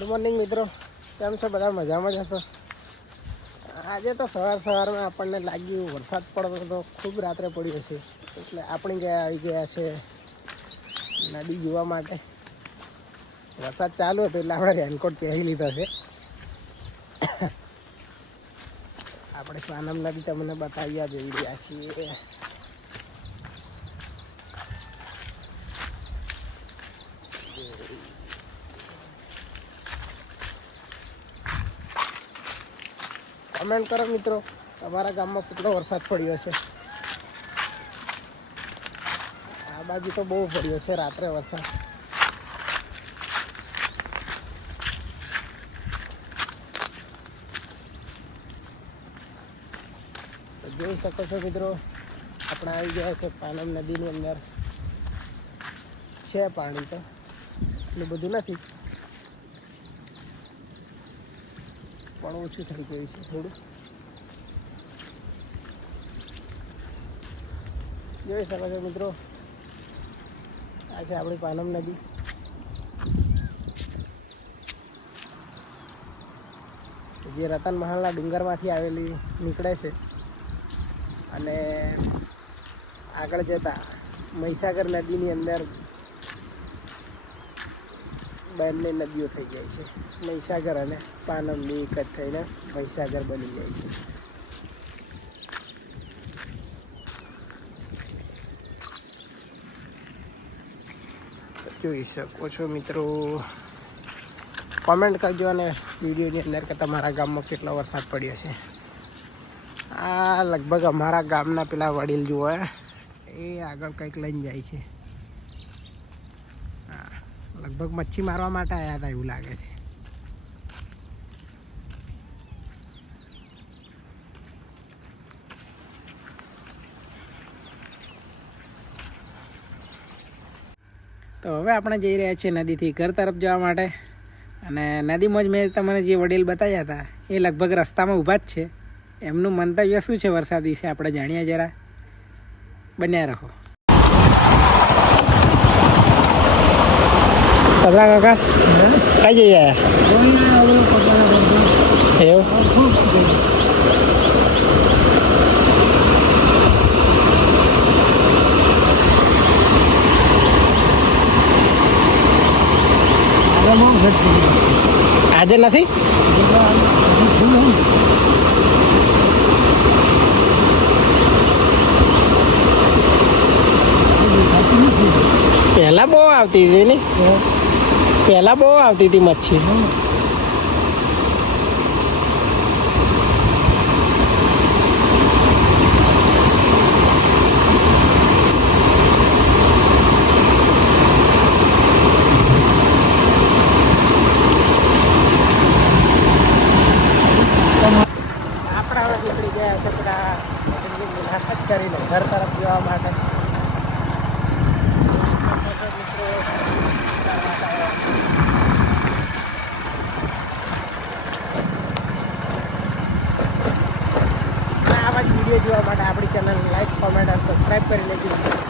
Good morning મિત્રો, કેમ છો બધા? મજામાં જ હશો? આજે તો સવારમાં આપણને લાગ્યું વરસાદ પડતો તો ખૂબ રાત્રે પડ્યો છે, એટલે આપણે આવી ગયા છે નદી જોવા માટે. વરસાદ ચાલુ હતો એટલે આપણે રેનકોટ પહેરી લીધો છે. આપણે પાનમ નદી તમને બતાવ્યા જઈ રહ્યા છીએ. કમેન્ટ કરો મિત્રો, તમારા ગામમાં કેટલો વરસાદ પડ્યો છે? આ બાજુ તો બહુ પડ્યો છે રાત્રે વરસાદ. જોઈ શકો છો મિત્રો, આપણે આવી ગયા છે પાનમ નદીની અંદર. છે પાણી તો એટલું બધું નથી, પણ ઓછું થઈ ગયું છે થોડું. જોઈ શકો છો મિત્રો, આ છે આપણી પાનમ નદી. જે રતન મહાલના ડુંગરમાંથી આવેલી નીકળે છે અને આગળ જતા મહીસાગર નદીની અંદર બંને નદીઓ થઈ જાય છે. મહીસાગર અને પાનમની એક જ થઈને મહીસાગર બની જાય છે. જોઈ શકો છો મિત્રો, કોમેન્ટ કરજો અને વિડીયોની અંદર કે તમારા ગામમાં કેટલો વરસાદ પડ્યો છે. આ લગભગ અમારા ગામના પેલા વડીલ જુઓ, એ આગળ કંઈક લઈને જાય છે. હા, લગભગ મચ્છી મારવા માટે આવ્યા હતા એવું લાગે છે. તો હવે આપણે જઈ રહ્યા છીએ નદીથી ઘર તરફ જવા માટે. અને નદીમાં જ મેં તમને જે વડીલ બતાવ્યા હતા એ લગભગ રસ્તામાં ઊભા જ છે. એમનું મંતવ્ય શું છે વરસાદ વિશે આપણે જાણીએ જરા. બન્યા રહો. સદરા કાકા કઈ જઈ આવ્યા એવું? આજે નથી? પહેલા બહુ આવતી હતી ને, પહેલા બહુ આવતી હતી મચ્છી. આપણા હવે નીકળી ગયા છે બધા મુલાકાત કરીને ઘર તરફ જવા માટે. આવા જ વિડીયો જોવા માટે આપણી ચેનલ લાઈક, કોમેન્ટ અને સબસ્ક્રાઈબ કરી લેજો.